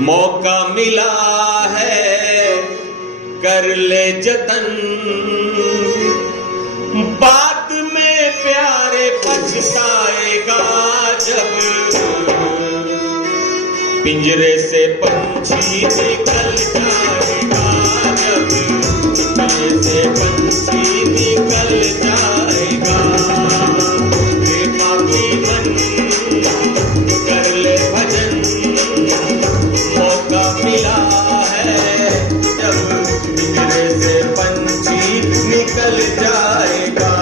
मौका मिला है कर ले जतन, बाद में प्यारे पछताएगा जब पिंजरे से पंछी निकल जाएगा, जब पिंजरे से पंछी निकल जाएगा। रे पापी बन कर ले भजन, मौका मिला है जब पिंजरे से पंछी निकल जाएगा।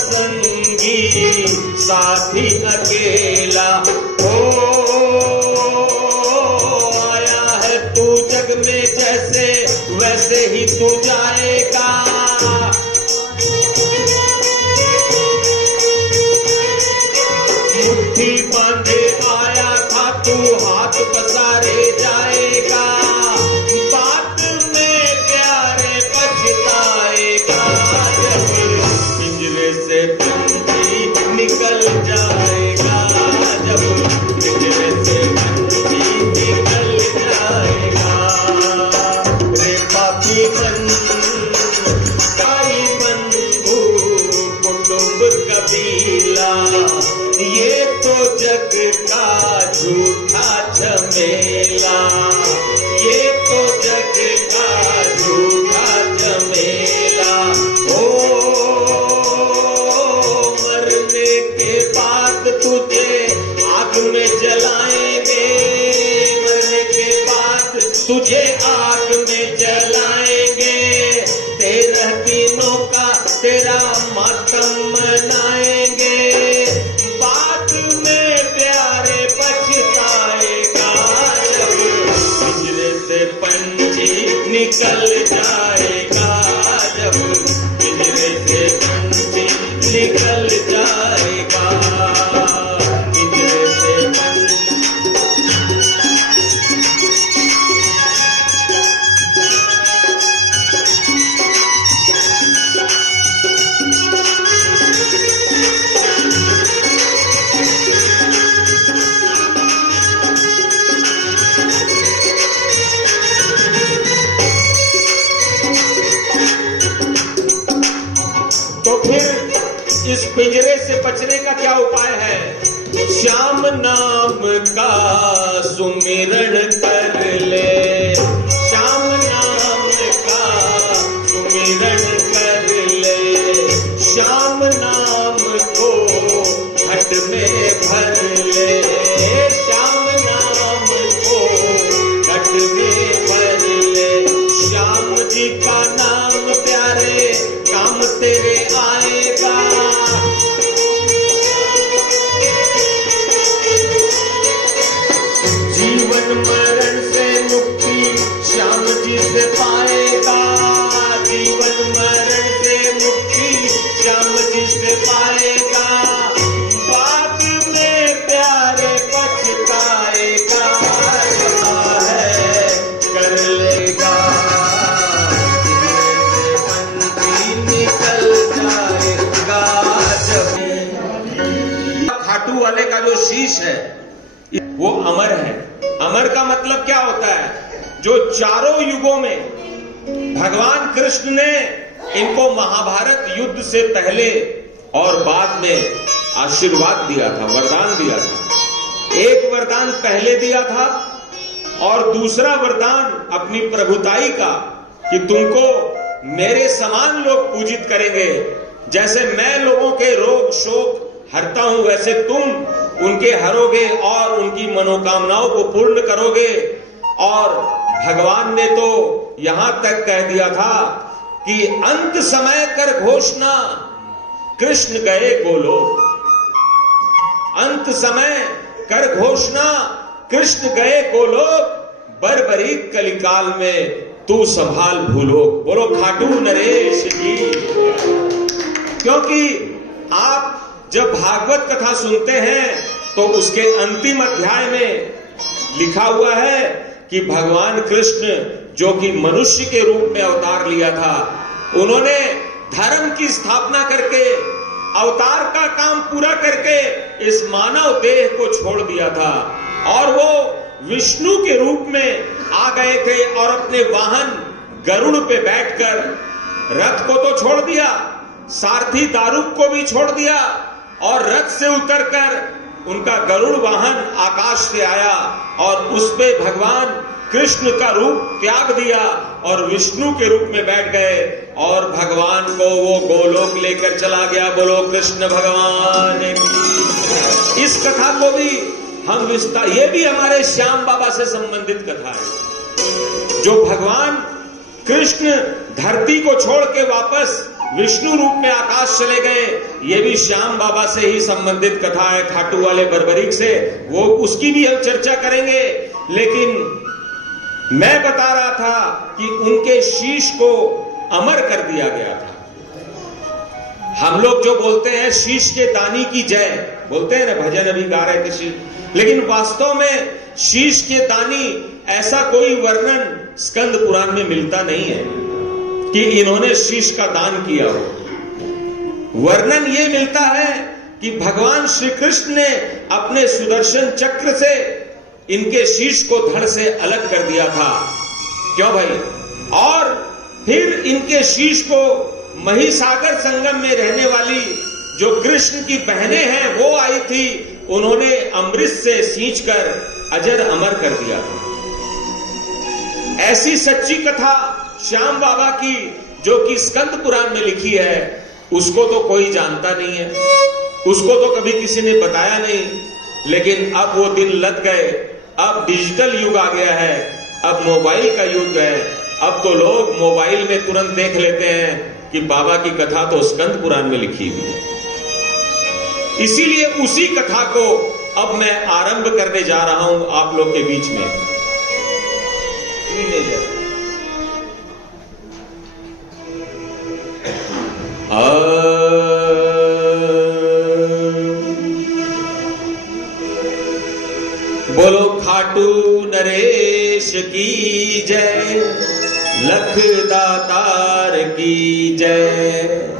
संगी साथी अकेला हो आया है तू जग में, जैसे वैसे ही तू जाएगा। मुट्ठी बांधे आया था तू, हाथ पसारे जाएगा। बात में प्यारे पछताएगा जब पिंजरे से पंछी निकल जाएगा, जब पिंजरे से पंछी निकल जाएगा। रे पापी बन भाई बंधु कुटुंब कबीला, ये तो जग का झूठा झमेला, ये तो जग का झूठा झमेला। मरने के बाद तुझे आग में जलाएंगे, मरने के बाद तुझे आग में जलाएंगे। 13 दिनों का तेरा मातम मनाएंगे, बाद में प्यारे पछताएगा जब पिंजरे से पंछी निकल जाएगा, जब पिंजरे से पंछी निकल जाएगा। पिंजरे से पंछी तो फिर इस पिंजरे से बचने का क्या उपाय है? श्याम नाम का सुमिरन कर ले, श्याम नाम का सुमिरन कर ले। श्याम नाम को घट में भर ले, श्याम नाम को घट में भर ले। श्याम जी का नाम प्यारे काम तेरे आएगा। जीवन मरण से मुक्ति श्याम जी से पाएगा, जीवन मरण से मुक्ति श्याम जी से पाएगा। बाद में प्यारे पछताएगा है कर लेगा, खाटू वाले का जो शीश है वो अमर है। अमर का मतलब क्या होता है? जो चारों युगों में भगवान कृष्ण ने इनको महाभारत युद्ध से पहले और बाद में आशीर्वाद दिया था, वरदान दिया था। एक वरदान पहले दिया था और दूसरा वरदान अपनी प्रभुताई का कि तुमको मेरे समान लोग पूजित करेंगे। जैसे मैं लोगों के रोग शोक हरता हूं, वैसे तुम उनके हरोगे और उनकी मनोकामनाओं को पूर्ण करोगे। और भगवान ने तो यहां तक कह दिया था कि अंत समय कर घोषणा कृष्ण गए गोलोक, अंत समय कर घोषणा कृष्ण गए गोलोक, बर्बरीक कलिकाल में तू संभाल भूलोक। बोलो खाटू नरेश जी। क्योंकि आप जब भागवत कथा सुनते हैं तो उसके अंतिम अध्याय में लिखा हुआ है कि भगवान कृष्ण जो कि मनुष्य के रूप में अवतार लिया था, उन्होंने धर्म की स्थापना करके, अवतार का काम पूरा करके इस मानव देह को छोड़ दिया था और वो विष्णु के रूप में आ गए थे और अपने वाहन गरुड़ पे बैठकर रथ को तो छोड़ दिया, सारथी दारूक को भी छोड़ दिया और रथ से उतरकर उनका गरुड़ वाहन आकाश से आया और उस पे भगवान कृष्ण का रूप त्याग दिया और विष्णु के रूप में बैठ गए और भगवान को वो गोलोक लेकर चला गया। बोलो कृष्ण भगवान की। इस कथा को भी हम विस्तार, ये भी हमारे श्याम बाबा से संबंधित कथा है। जो भगवान कृष्ण धरती को छोड़ के वापस विष्णु रूप में आकाश चले गए, ये भी श्याम बाबा से ही संबंधित कथा है, खाटू वाले बर्बरीक से। वो उसकी भी हम चर्चा करेंगे, लेकिन मैं बता रहा था कि उनके शीश को अमर कर दिया गया था। हम लोग जो बोलते हैं शीश के दानी की जय, बोलते हैं ना, भजन अभी गा रहे थे शीश, लेकिन वास्तव में शीश के दानी ऐसा कोई वर्णन स्कंद पुराण में मिलता नहीं है कि इन्होंने शीश का दान किया हो। वर्णन ये मिलता है कि भगवान श्री कृष्ण ने अपने सुदर्शन चक्र से इनके शीश को धड़ से अलग कर दिया था। क्यों भाई? और फिर इनके शीश को महिसागर संगम में रहने वाली जो कृष्ण की बहनें हैं वो आई थी, उन्होंने अमृत से सींचकर अजर अमर कर दिया था। ऐसी सच्ची कथा श्याम बाबा की जो कि स्कंद पुराण में लिखी है, उसको तो कोई जानता नहीं है, उसको तो कभी किसी ने बताया नहीं। लेकिन अब वो दिन लग गए, अब डिजिटल युग आ गया है, अब मोबाइल का युग है। अब तो लोग मोबाइल में तुरंत देख लेते हैं कि बाबा की कथा तो स्कंद पुराण में लिखी हुई है। इसीलिए उसी कथा को अब मैं आरंभ करने जा रहा हूं आप लोग के बीच में। बोलो खाटू नरेश की जय, लख दातार की जय।